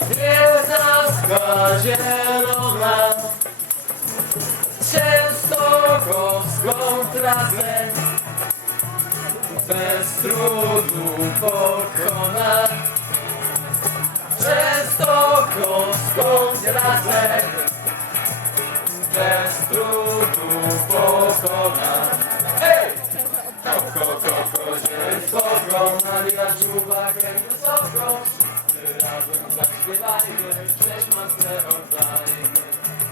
Jedenastka zielona Częstochowską trasę. Bez trudu pokona Częstochowską trasę. Bez trudu pokona. Hej! Koko, koko, zieleń spoko Maria czubakę wysoko Razem zaśpiewajmy Cześć masę oddajmy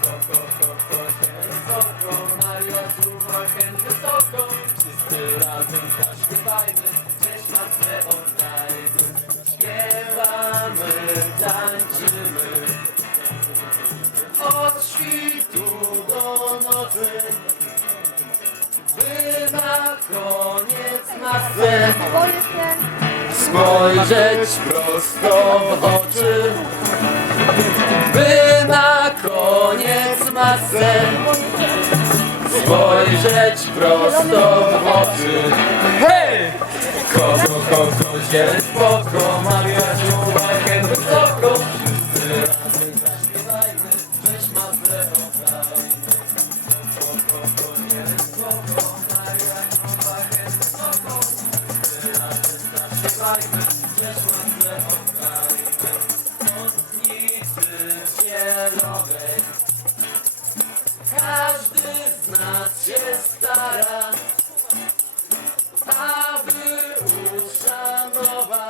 Koko, koko, zieleń spoko Maria czubakę wysoko Wszyscy razem zaśpiewajmy Cześć masę oddajmy Śpiewamy, tańczymy Od świtu do nocy by na koniec masę spojrzeć prosto w oczy. By na koniec masę spojrzeć prosto w oczy. Hej! Kogo, kogo, zieleń spoko, Maria Żółwakiem wysoko. Wszyscy razem zaśpiewajmy, weź oddajmy. zielonej Każdy z nas się stara Aby uszanować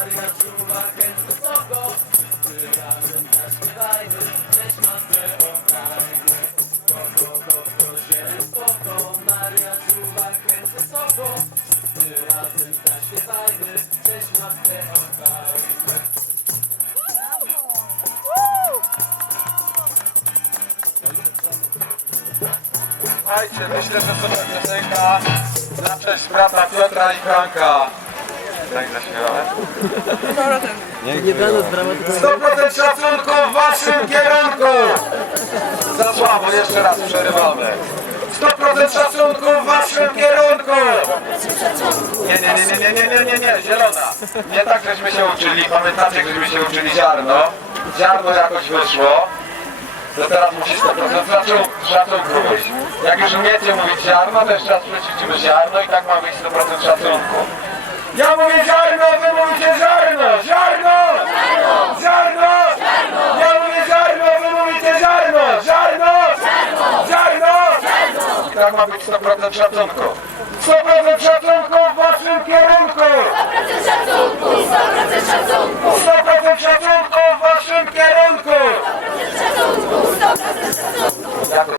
Maria czuwa chęt wysoko. Wszyscy razem zaśpiewajmy, cześć masę oddajmy. Koko, koko, zieleń spoko, Maria czuwa chęt wysoko. Wszyscy razem zaśpiewajmy, cześć masę oddajmy. Słuchajcie, myślę, że to piosenka na cześć brata Piotra i Franka. Tak zaśpiewamy? 100% szacunku w waszym kierunku! Za słabo, jeszcze raz przerywamy. 100% szacunku w waszym kierunku! Nie, nie, nie, nie, nie, nie, nie, nie, nie, zielona. Nie tak żeśmy się uczyli, pamiętacie, żeśmy się uczyli ziarno? Ziarno jakoś wyszło. To teraz musi 100% szacunku, szacunku być. Jak już umiecie mówić ziarno, to jeszcze raz przećwiczymy ziarno i tak ma być 100% szacunku. Ja mówię ziarno, wy mówicie ziarno! Ziarno! Ziarno! Ja mówię ziarno, wy mówicie ziarno! Ziarno! Ziarno! I tak ma być 100% szacunku. 100% szacunku w waszym kierunku! 100% szacunku, 100% szacunku, 100%